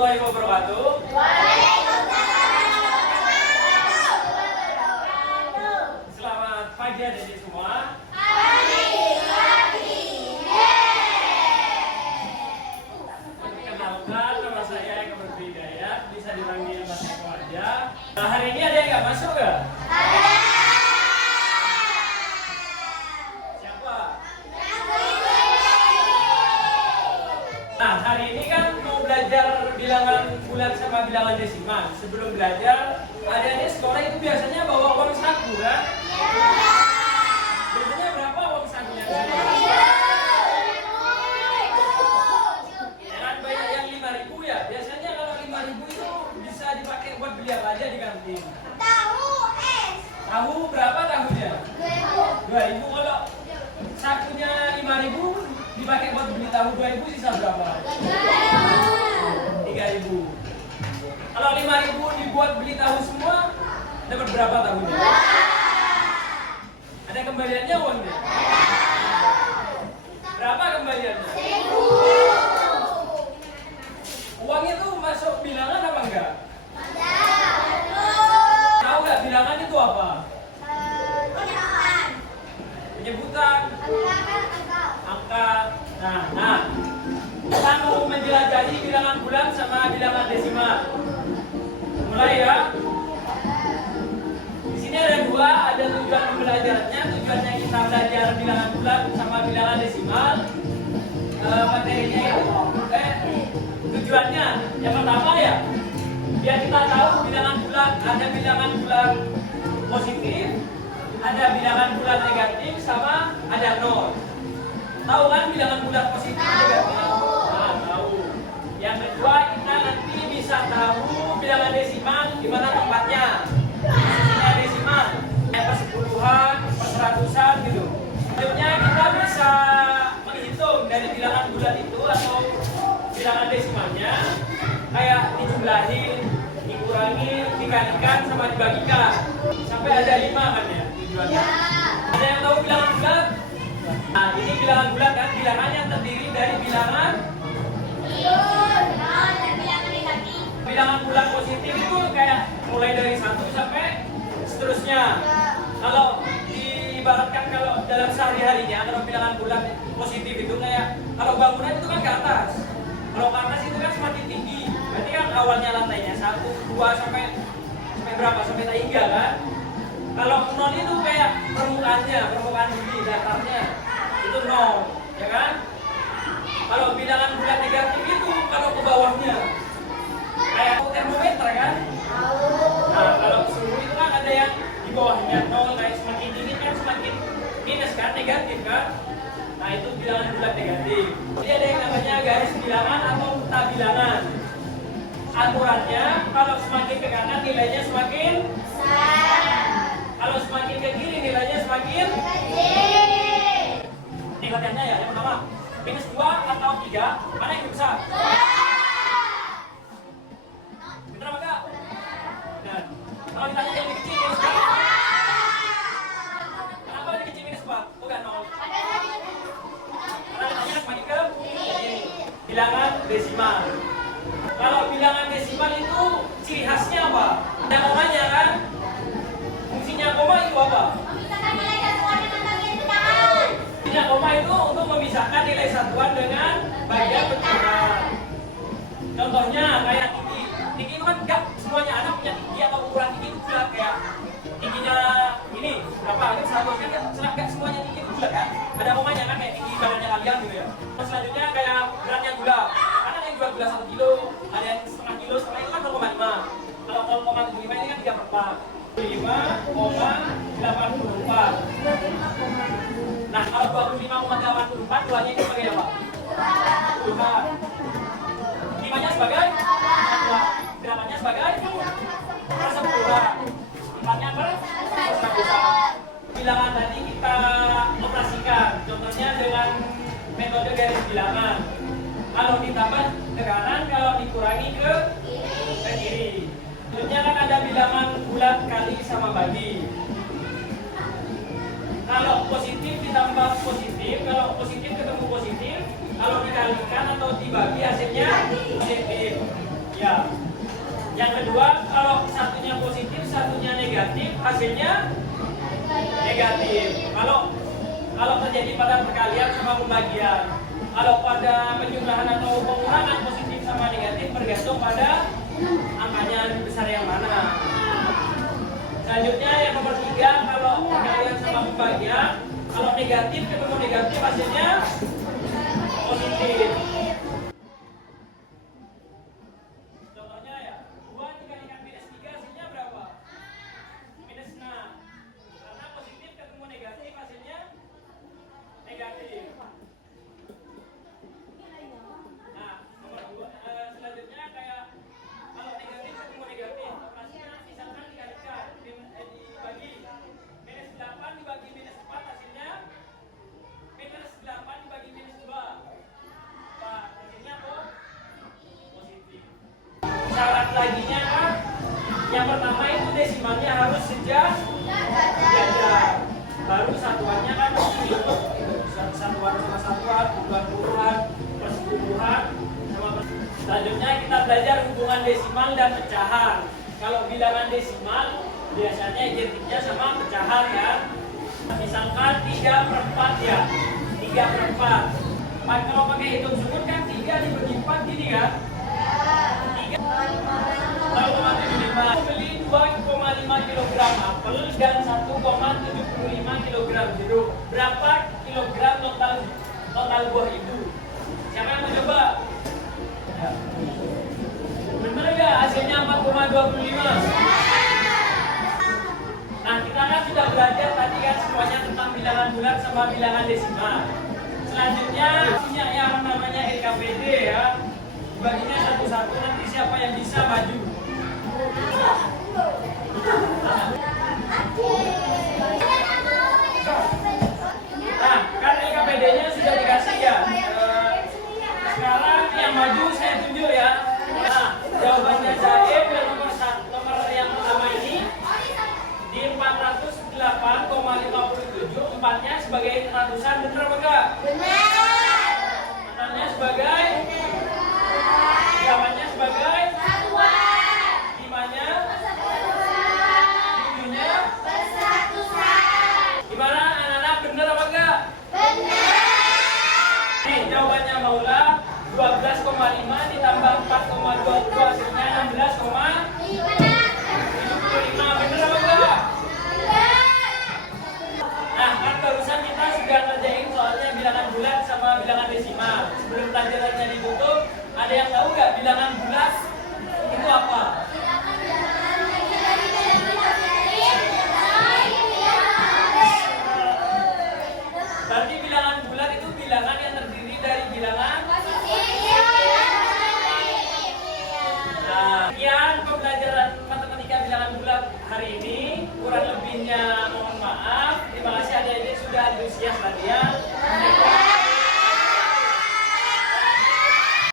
warahmatullahi wabarakatuh. Selamat pagi adik-adik semua. Perkenalkan, nama saya Eka Hidayat, bisa dipanggil Mas Eko aja. Nah, hari ini ada yang nggak masuk nggak? Siapa? Nah, hari ini kan mau belajar bilangan bulat sama bilangan desimal. Sebelum belajar, adik-adik sekolah itu biasanya bawa uang saku kan? Biasanya berapa uang sakunya? Jangan banyak yang 5.000 ya. Biasanya kalau 5.000 itu bisa dipakai buat beli apa aja di kantin. Tahu berapa tahunya? 2.000. Kalau sakunya 5.000 dipakai buat beli tahu 2.000 sisa berapa? 3.000. Kalau 5.000 dibuat beli tahu semua, dapat berapa tahunya? Ada kembaliannya uangnya? Berapa kembaliannya? Uang itu masuk bilangan apa enggak? Tahu nggak bilangan itu apa? Penyebutan, angka. Nah, kita mau menjelajahi bilangan bulat sama bilangan desimal. Mulai ya. Di sini ada dua, ada tujuan pembelajarannya. Tujuannya kita belajar bilangan bulat sama bilangan desimal. Materinya itu, tujuannya yang pertama ya, biar kita tahu bilangan bulat. Ada bilangan bulat positif, ada bilangan bulat negatif, sama ada nol. Tahu kan bilangan bulat positif negatif? Nah, tahu. Yang kedua, kita nanti bisa tahu bilangan desimal di mana tempatnya. Bilangan desimal, persepuluhan, perseratusan gitu. Selanjutnya kita bisa menghitung dari bilangan bulat itu atau bilangan desimalnya, kayak dijumlahin, dikurangi, dikalikan, sama dibagikan. Sampai ada 5 kan ya tujuannya. Ada yang tahu bilangan bulat? Nah, ini bilangan bulat kan, bilangan yang terdiri dari bilangan bilangan bulat positif itu kayak mulai dari 1 sampai seterusnya. Kalau diibaratkan kalau dalam sehari-harinya, kalau bilangan bulat positif itu kayak kalau bangunan itu kan ke atas. Kalau ke atas itu kan semakin tinggi. Berarti kan awalnya lantainya 1, 2 sampai berapa? Sampai 3 kan? Kalau 0 itu kayak permukaan bumi, datarnya itu 0, ya kan? Kalau bilangan bulat negatif itu kalau ke bawahnya kayak termometer kan? Nah, kalau suhu itu kan ada yang di bawahnya 0, kayak semakin tinggi kan semakin minus kan, negatif kan? Nah, itu bilangan bulat negatif. Jadi ada yang namanya garis bilangan atau peta bilangan. Aturannya kalau semakin ke kanan nilainya semakin besar. Kalau semakin ke kiri nilainya semakin kecil. Ini latihannya ya, yang pertama minus 2 atau 3, mana yang lebih besar? Bener apa enggak? Nah, kalau ditanya yang lebih kecil minus berapa? Kenapa lebih kecil minus 4? Bukan 0. Karena ditanya semakin ke kiri. Bilangan desimal. Kalau bilangan desimal itu ciri khasnya apa? Ada komanya kan? Fungsinya koma itu apa? Fungsinya koma itu untuk memisahkan nilai satuan dengan bagian pecahan. Contohnya kayak tinggi. Tinggi itu kan enggak semuanya anak punya tinggi atau ukuran tinggi itu bulat kayak tingginya ini berapa? Ini 100 kan enggak semuanya tinggi itu bulat kan? Ada komanya kan kayak tinggi badannya kalian gitu ya. Terus selanjutnya kayak beratnya gula. Karena yang jual gula 1 kilo, ada yang setengah kilo, setengah itu kan 0,5. Kalau 0,75 ini kan 3/4. 5,84. Nah, kalau 25,84 duanya itu sebagai apa? Tuhan. 5-nya sebagai 8-nya sebagai persepuluhan. 4-nya persatusan. Bilangan tadi kita operasikan. Contohnya dengan metode garis bilangan. Kalau ditambah ke kanan, kalau dikurangi ke kiri. Selanjutnya kan ada bilangan bulat kali sama bagi. Kalau positif ditambah positif, kalau positif ketemu positif, kalau dikalikan atau dibagi hasilnya positif. Yang kedua, kalau satunya positif, satunya negatif, hasilnya negatif. Kalau terjadi pada perkalian sama pembagian. Kalau pada penjumlahan atau pengurangan positif sama negatif bergantung pada angkanya lebih besar yang mana. Selanjutnya yang nomor 3, kalau perkalian sama pembagian, kalau negatif ketemu negatif hasilnya positif. Contohnya ya, 2 dikalikan minus 3 hasilnya berapa? Minus 6. Karena positif ketemu negatif hasilnya negatif. Nah, nomor 2, selanjutnya kayak kalau negatif ketemu negatif, operasinya misalkan dikalikan dibagi minus 8 dibagi minus 4 hasilnya minus 8 dibagi minus 2. Pak, hasilnya apa? Positif. Syarat laginya kan yang pertama itu desimalnya harus sejajar. Baru satuannya kan dihitung gitu. Satuan sama satuan, buruan, persepuluhan sama selanjutnya kita belajar hubungan desimal dan pecahan. Kalau bilangan desimal biasanya identiknya sama pecahan ya. Misalkan 3/4 ya. 3/4. Kalau pakai hitung sukun kan 3 dibagi 4 gini kan? 3,75. Beli 2,5 kg apel dan 1,75 kg jeruk. Berapa kilogram total buah itu? Siapa yang mau coba? Bener nggak hasilnya 4,25? Nah, kita kan sudah belajar tadi kan semuanya tentang bilangan bulat sama bilangan desimal. Selanjutnya punya yang namanya LKPD ya. Baginya satu-satu, nanti siapa yang bisa maju. Nah, kan LKPD-nya sudah dikasih ya. Sekarang yang maju saya tunjuk ya. Nah, jawabannya Zaid dan nomor yang pertama ini di 408,57, empatnya sebagai ratusan, benar apa enggak? Benar. Empatnya sebagai jawabannya sebagai Satuan. limanya Persatuan. tujuhnya Persatuan. gimana anak-anak, benar apa enggak? Benar. Nih jawabannya Maula 12,5 ditambah 4,22 hasilnya 16,75, benar apa enggak? Nah, kan barusan kita sudah ngerjain soalnya bilangan bulat sama bilangan desimal. Sebelum pelajarannya ditutup, ada yang tahu nggak bilangan bulat itu apa? Berarti bilangan bulat itu bilangan yang terdiri dari bilangan. Nah, sekian pembelajaran matematika bilangan bulat hari ini. Kurang lebihnya mohon maaf. Terima kasih adik-adik sudah antusias tadi ya.